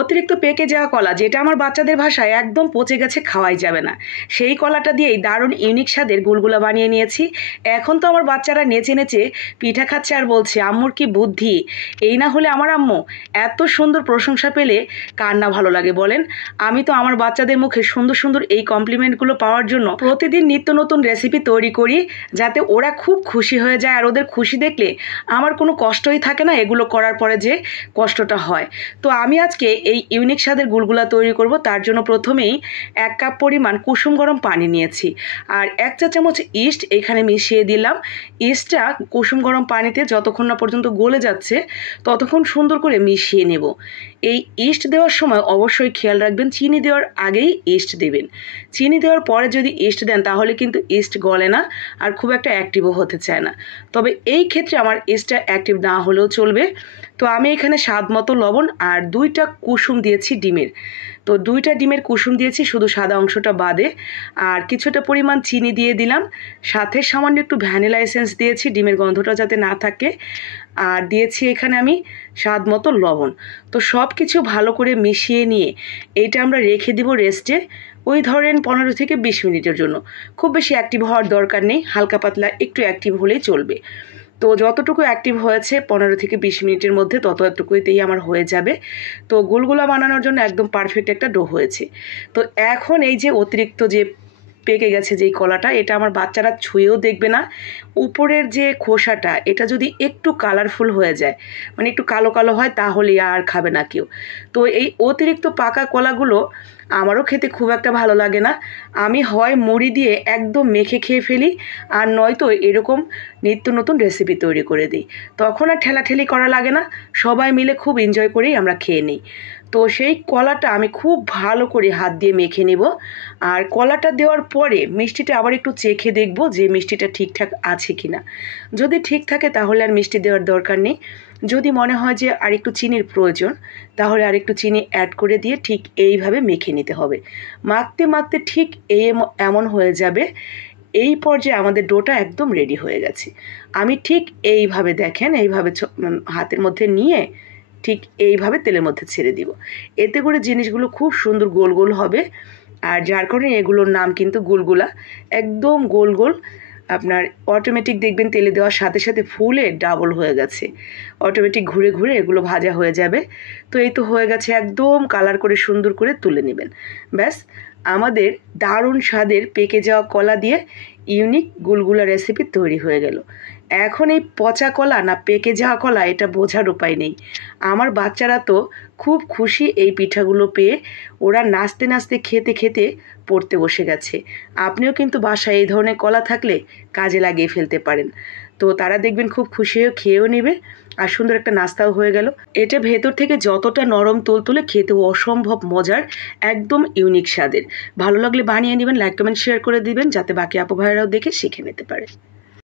অতিরিক্ত পেকে যাওয়া কলা, যেটা আমার বাচ্চাদের ভাষায় একদম পচে গেছে, খাওয়াই যাবে না, সেই কলাটা দিয়েই দারুণ ইউনিক স্বাদের গুলগুলা বানিয়ে নিয়েছি। এখন তো আমার বাচ্চারা নেচে নেচে পিঠা খাচ্ছে আর বলছে আম্মুর কি বুদ্ধি, এই না হলে আমার আম্মু এত সুন্দর প্রশংসা পেলে কার না ভালো লাগে বলেন। আমি তো আমার বাচ্চাদের মুখে সুন্দর সুন্দর এই কমপ্লিমেন্টগুলো পাওয়ার জন্য প্রতিদিন নিত্য নতুন রেসিপি তৈরি করি, যাতে ওরা খুব খুশি হয়ে যায়। আর ওদের খুশি দেখলে আমার কোনো কষ্টই থাকে না এগুলো করার পরে যে কষ্টটা হয়। তো আমি আজকে এই ইউনিক স্বাদের গুলগুলা তৈরি করব। তার জন্য প্রথমেই 1 কাপ পরিমাণ কুসুম গরম পানি নিয়েছি আর 1 চা চামচ ইস্ট এখানে মিশিয়ে দিলাম। ইস্টটা কুসুম গরম পানিতে যতক্ষণ না পর্যন্ত গলে যাচ্ছে ততক্ষণ সুন্দর করে মিশিয়ে নেব। এই ইস্ট দেওয়ার সময় অবশ্যই খেয়াল রাখবেন চিনি দেওয়ার আগেই ইস্ট দেবেন। চিনি দেওয়ার পরে যদি ইস্ট দেন তাহলে কিন্তু ইস্ট গলে না আর খুব একটা অ্যাক্টিভও হতে চায় না। তবে এই ক্ষেত্রে আমার ইস্টটা অ্যাক্টিভ না হলেও চলবে। তো আমি এখানে স্বাদ মতো লবণ আর 2টা কুসুম দিয়েছি ডিমের। তো 2টা ডিমের কুসুম দিয়েছি শুধু সাদা অংশটা বাদে, আর কিছুটা পরিমাণ চিনি দিয়ে দিলাম, সাথে সামান্য একটু ভ্যানিলা এসেন্স দিয়েছি ডিমের গন্ধটা যাতে না থাকে, আর দিয়েছি এখানে আমি স্বাদ মতো লবণ। তো সব কিছু ভালো করে মিশিয়ে নিয়ে এইটা আমরা রেখে দিব রেস্টে, ওই ধরেন 15 থেকে 20 মিনিটের জন্য। খুব বেশি অ্যাক্টিভ হওয়ার দরকার নেই, হালকা পাতলা একটু অ্যাক্টিভ হলেই চলবে। তো যতটুকু অ্যাক্টিভ হয়েছে 15 থেকে 20 মিনিটের মধ্যে ততটুকুতেই আমার হয়ে যাবে। তো গুলগুলা বানানোর জন্য একদম পারফেক্ট একটা ডো হয়েছে। তো এখন এই যে অতিরিক্ত যে পেকে গেছে যেই কলাটা, এটা আমার বাচ্চারা ছুঁয়েও দেখবে না। উপরের যে খোসাটা এটা যদি একটু কালারফুল হয়ে যায়, মানে একটু কালো কালো হয়, তাহলে আর খাবে না কেউ। তো এই অতিরিক্ত পাকা কলাগুলো আমারও খেতে খুব একটা ভালো লাগে না। আমি হয় মুড়ি দিয়ে একদম মেখে খেয়ে ফেলি, আর নয়তো এরকম নিত্য নতুন রেসিপি তৈরি করে দিই। তখন আর ঠেলাঠেলি করা লাগে না, সবাই মিলে খুব এনজয় করেই আমরা খেয়ে নিই। তো সেই কলাটা আমি খুব ভালো করে হাত দিয়ে মেখে নেব, আর কলাটা দেওয়ার পরে মিষ্টিটা আবার একটু চেখে দেখব যে মিষ্টিটা ঠিকঠাক আছে কি না। যদি ঠিক থাকে তাহলে আর মিষ্টি দেওয়ার দরকার নেই। যদি মনে হয় যে আর একটু চিনির প্রয়োজন, তাহলে আর একটু চিনি অ্যাড করে দিয়ে ঠিক এইভাবে মেখে নিতে হবে। মাখতে মাখতে ঠিক এমন হয়ে যাবে। এই পর্যায়ে আমাদের ডোটা একদম রেডি হয়ে গেছে। আমি ঠিক এইভাবে দেখেন, এইভাবে হাতের মধ্যে নিয়ে ঠিক এইভাবে তেলের মধ্যে ছেড়ে দিব। এতে করে জিনিসগুলো খুব সুন্দর গোল গোল হবে, আর যার কারণে এগুলোর নাম কিন্তু গুলগুলা। একদম গোল গোল, আপনার অটোমেটিক দেখবেন তেলে দেওয়ার সাথে সাথে ফুলে ডাবল হয়ে গেছে, অটোমেটিক ঘুরে ঘুরে এগুলো ভাজা হয়ে যাবে। তো এই তো হয়ে গেছে, একদম কালার করে সুন্দর করে তুলে নেবেন। ব্যাস, আমাদের দারুণ স্বাদের পেকে যাওয়া কলা দিয়ে ইউনিক গুলগুলা রেসিপি তৈরি হয়ে গেল। এখন এই পচা কলা না পেকে যাওয়া কলা এটা বোঝার উপায় নেই। আমার বাচ্চারা তো খুব খুশি এই পিঠাগুলো পেয়ে, ওরা নাচতে নাচতে খেতে খেতে পড়তে বসে গেছে। আপনিও কিন্তু বাসায় এই ধরনের কলা থাকলে কাজে লাগিয়ে ফেলতে পারেন। তো তারা দেখবেন খুব খুশি হয়ে খেয়েও নেবে, আর সুন্দর একটা নাস্তাও হয়ে গেল। এটা ভেতর থেকে যতটা নরম তুলতুলে, খেতেও অসম্ভব মজার, একদম ইউনিক স্বাদের। ভালো লাগলে বানিয়ে নেবেন, লাইক কমেন্ট শেয়ার করে দিবেন যাতে বাকি আপু ভাইয়েরাও দেখে শিখে নিতে পারে।